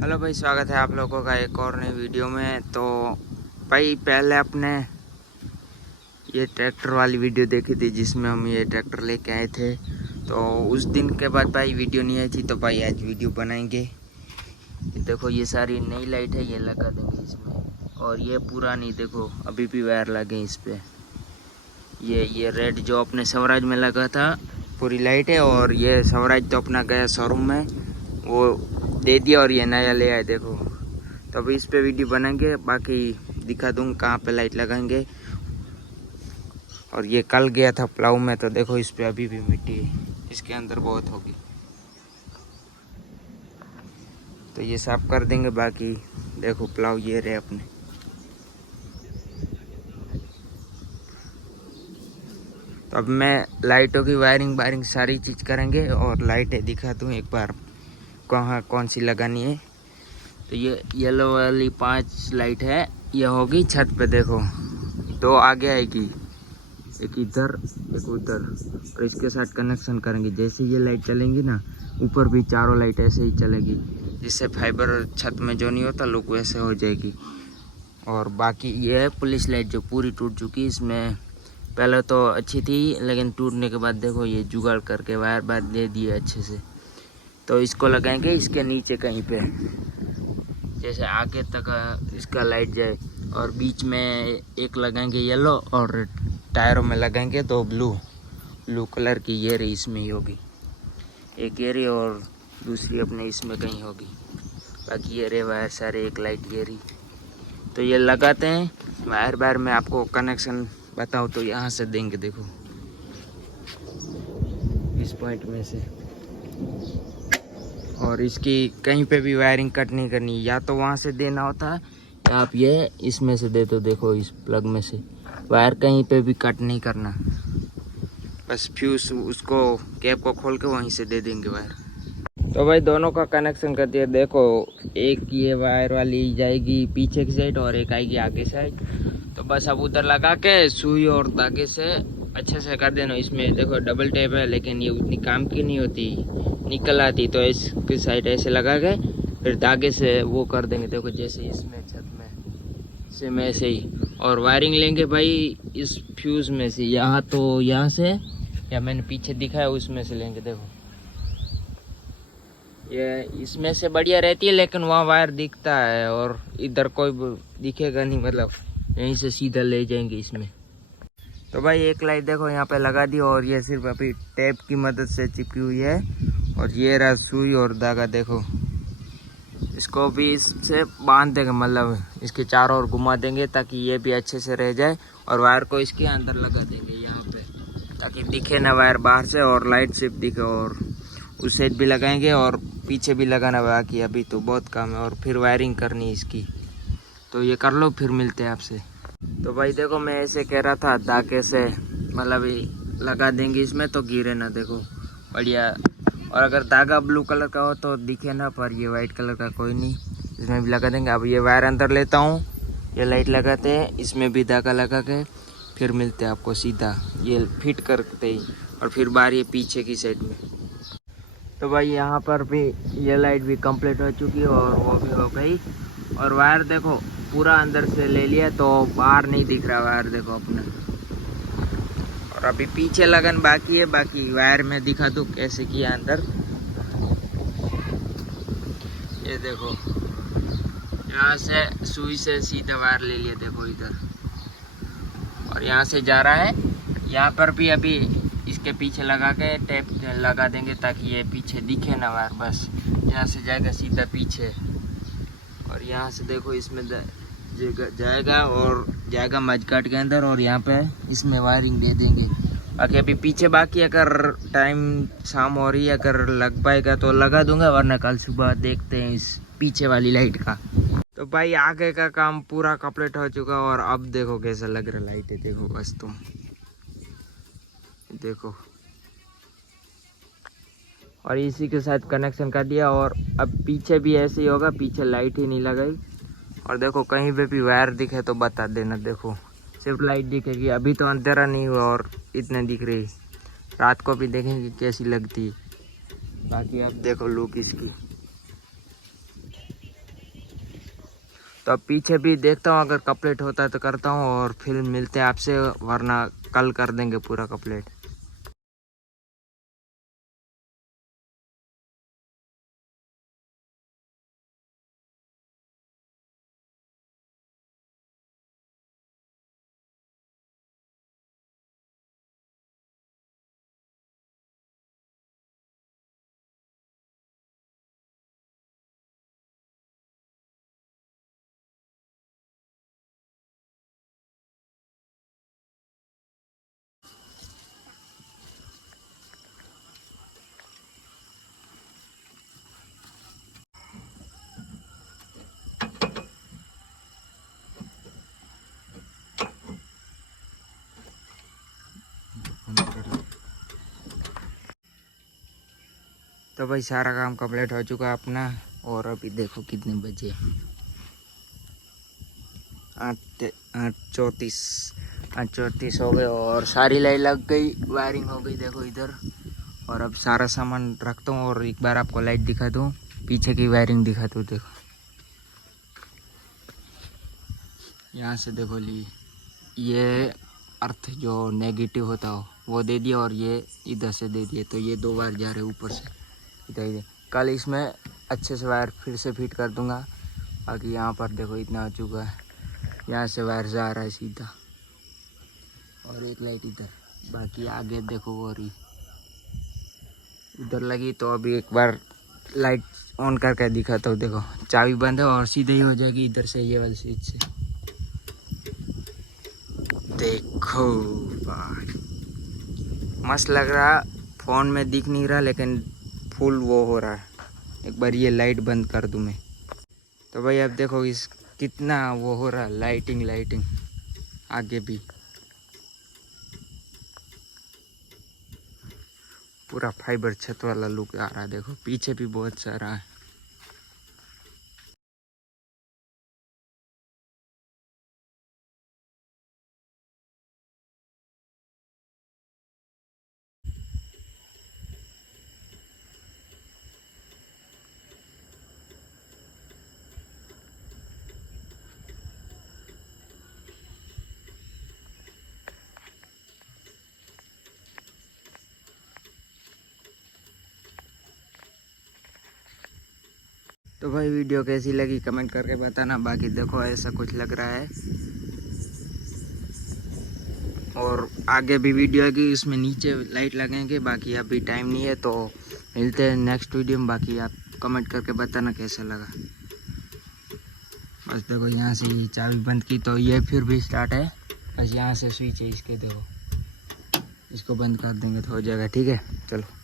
Hello भाई, स्वागत है आप लोगों का एक और नई वीडियो में। तो भाई पहले अपने ये ट्रैक्टर वाली वीडियो देखी थी जिसमें हम ये ट्रैक्टर लेके आए थे। तो उस दिन के बाद भाई वीडियो नहीं आई थी, तो भाई आज वीडियो बनाएंगे। देखो ये सारी नई लाइट है, ये लगा देंगे इसमें। और ये पुरानी देखो अभी भी वायर लगे इस पर। ये रेड जो अपने स्वराज में लगा था पूरी लाइट है। और ये स्वराज तो अपना गया शोरूम में, वो दे दिया और ये नया ले आए देखो। तो अभी इस पे वीडियो बनाएंगे, बाकी दिखा दूंगा कहाँ पे लाइट लगाएंगे। और ये कल गया था प्लाऊ में, तो देखो इस पे अभी भी मिट्टी इसके अंदर बहुत होगी, तो ये साफ कर देंगे। बाकी देखो प्लाऊ ये रहे अपने। तो अब मैं लाइटों की वायरिंग सारी चीज़ करेंगे और लाइटें दिखा दूँ एक बार कहाँ कौन सी लगानी है। तो ये येलो वाली 5 लाइट है, ये होगी छत पे देखो। 2 आगे आएगी, एक इधर एक उधर, और इसके साथ कनेक्शन करेंगे। जैसे ये लाइट चलेंगी ना, ऊपर भी चारों लाइट ऐसे ही चलेगी, जिससे फाइबर छत में जो नहीं होता लुक वैसे हो जाएगी। और बाकी ये है पुलिस लाइट जो पूरी टूट चुकी। इसमें पहले तो अच्छी थी, लेकिन टूटने के बाद देखो ये जुगाड़ करके वायर बार दे दिए अच्छे से। तो इसको लगाएंगे इसके नीचे कहीं पे, जैसे आगे तक इसका लाइट जाए। और बीच में एक लगाएंगे येलो, और टायरों में लगाएंगे तो ब्लू कलर की ये रही इसमें ही होगी, एक ये रही और दूसरी अपने इसमें कहीं होगी। बाकी ये रहे वायर सारे, एक लाइट ये रही। तो ये लगाते हैं वायर में आपको कनेक्शन बताओ तो यहाँ से देंगे देखो, इस पॉइंट में से। और इसकी कहीं पे भी वायरिंग कट नहीं करनी, या तो वहाँ से देना होता है या आप ये इसमें से दे दो देखो, इस प्लग में से। वायर कहीं पे भी कट नहीं करना, बस फ्यूज उसको कैप को खोल के वहीं से दे देंगे वायर। तो भाई दोनों का कनेक्शन कर दिया देखो। एक ये वायर वाली जाएगी पीछे की साइड और एक आएगी आगे साइड। तो बस अब उधर लगा के सुई और धागे से अच्छे से कर देना। इसमें देखो डबल टेप है, लेकिन ये उतनी काम की नहीं होती, निकल आती। तो इसकी साइड ऐसे लगा के फिर धागे से वो कर देंगे देखो, जैसे इसमें छत में सेम ऐसे ही। और वायरिंग लेंगे भाई इस फ्यूज़ में से, यहाँ तो यहाँ से, या मैंने पीछे दिखाया उसमें से लेंगे देखो। ये इसमें से बढ़िया रहती है, लेकिन वहाँ वायर दिखता है और इधर कोई दिखेगा नहीं, मतलब यहीं से सीधा ले जाएंगे इसमें। तो भाई एक लाइट देखो यहाँ पे लगा दी, और ये सिर्फ अभी टेप की मदद से चिपकी हुई है। और ये रहा सुई और धागा देखो, इसको भी इससे बांध देंगे, मतलब इसके चारों ओर घुमा देंगे ताकि ये भी अच्छे से रह जाए। और वायर को इसके अंदर लगा देंगे यहाँ पे, ताकि दिखे ना वायर बाहर से और लाइट सिर्फ दिखे। और उस साइड भी लगाएंगे और पीछे भी लगाना बाकी, अभी तो बहुत काम है। और फिर वायरिंग करनी है इसकी, तो ये कर लो फिर मिलते हैं आपसे। तो भाई देखो मैं ऐसे कह रहा था, धागे से मतलब लगा देंगे इसमें तो गिरे ना देखो बढ़िया। और अगर धागा ब्लू कलर का हो तो दिखे ना, पर ये वाइट कलर का कोई नहीं, इसमें भी लगा देंगे। अब ये वायर अंदर लेता हूँ, ये लाइट लगाते हैं, इसमें भी धागा लगा के फिर मिलते हैं आपको सीधा ये फिट करते ही। और फिर बाहर ये पीछे की साइड में। तो भाई यहाँ पर भी ये लाइट भी कंप्लीट हो चुकी है और वो भी हो गई। और वायर देखो पूरा अंदर से ले लिया, तो बाहर नहीं दिख रहा वायर देखो अपना। और अभी पीछे लगन बाकी है, बाकी वायर में दिखा दूँ कैसे किया अंदर। ये देखो यहाँ से सुई से सीधा वायर ले लिया देखो इधर, और यहाँ से जा रहा है। यहाँ पर भी अभी इसके पीछे लगा के टेप लगा देंगे ताकि ये पीछे दिखे ना वायर, बस यहाँ से जाएगा सीधा पीछे। और यहाँ से देखो इसमें जाएगा और जाएगा मजकाट के अंदर, और यहाँ पे इसमें वायरिंग दे देंगे। बाकी अभी पीछे बाकी, अगर टाइम शाम हो रही है, अगर लग पाएगा तो लगा दूंगा, वरना कल सुबह देखते हैं इस पीछे वाली लाइट का। तो भाई आगे का काम पूरा कंप्लीट हो चुका, और अब देखो कैसा लग रहा लाइट है देखो, बस तुम देखो। और इसी के साथ कनेक्शन कर दिया, और अब पीछे भी ऐसे ही होगा, पीछे लाइट ही नहीं लगाई। और देखो कहीं पे भी वायर दिखे तो बता देना, देखो सिर्फ लाइट दिखेगी। अभी तो अंधेरा नहीं हुआ और इतने दिख रही, रात को भी देखेंगे कैसी लगती है। बाकी आप देखो लुक इसकी। तो अब पीछे भी देखता हूँ, अगर कंप्लीट होता है तो करता हूँ और फिर मिलते हैं आपसे, वरना कल कर देंगे पूरा कंप्लीट। तो भाई सारा काम कंप्लीट हो चुका है अपना, और अभी देखो कितने बजे, 8:34 हो गए और सारी लाइट लग गई, वायरिंग हो गई देखो इधर। और अब सारा सामान रखता हूँ और एक बार आपको लाइट दिखा दूँ, पीछे की वायरिंग दिखा दूँ। देखो यहाँ से देखो ली, ये अर्थ जो नेगेटिव होता हो वो दे दिया, और ये इधर से दे दिए, तो ये 2 वायर जा रहे ऊपर से इधर। कल इसमें अच्छे से वायर फिर से फिट कर दूंगा। बाकी यहाँ पर देखो इतना हो चुका है, यहाँ से वायर जा रहा है सीधा, और एक लाइट इधर। बाकी आगे देखो वो रही उधर लगी, तो अभी एक बार लाइट ऑन करके दिखाता हूँ। देखो चाबी बंद है और सीधे ही हो जाएगी इधर से, ये वाली स्विच से। देखो भाई मस्त लग रहा, फ़ोन में दिख नहीं रहा लेकिन फुल वो हो रहा है। एक बार ये लाइट बंद कर दूँ मैं, तो भाई अब देखो इस कितना वो हो रहा है, लाइटिंग आगे भी पूरा फाइबर छत वाला लुक आ रहा है। देखो पीछे भी बहुत सारा है। तो भाई वीडियो कैसी लगी कमेंट करके बताना। बाकी देखो ऐसा कुछ लग रहा है, और आगे भी वीडियो आएगी, इसमें नीचे लाइट लगेंगे। बाकी अभी टाइम नहीं है, तो मिलते हैं नेक्स्ट वीडियो में। बाकी आप कमेंट करके बताना कैसा लगा। बस देखो यहाँ से ये चाबी बंद की, तो ये फिर भी स्टार्ट है। बस यहाँ से स्विच है इसके, देखो इसको बंद कर देंगे तो हो जाएगा। ठीक है चलो।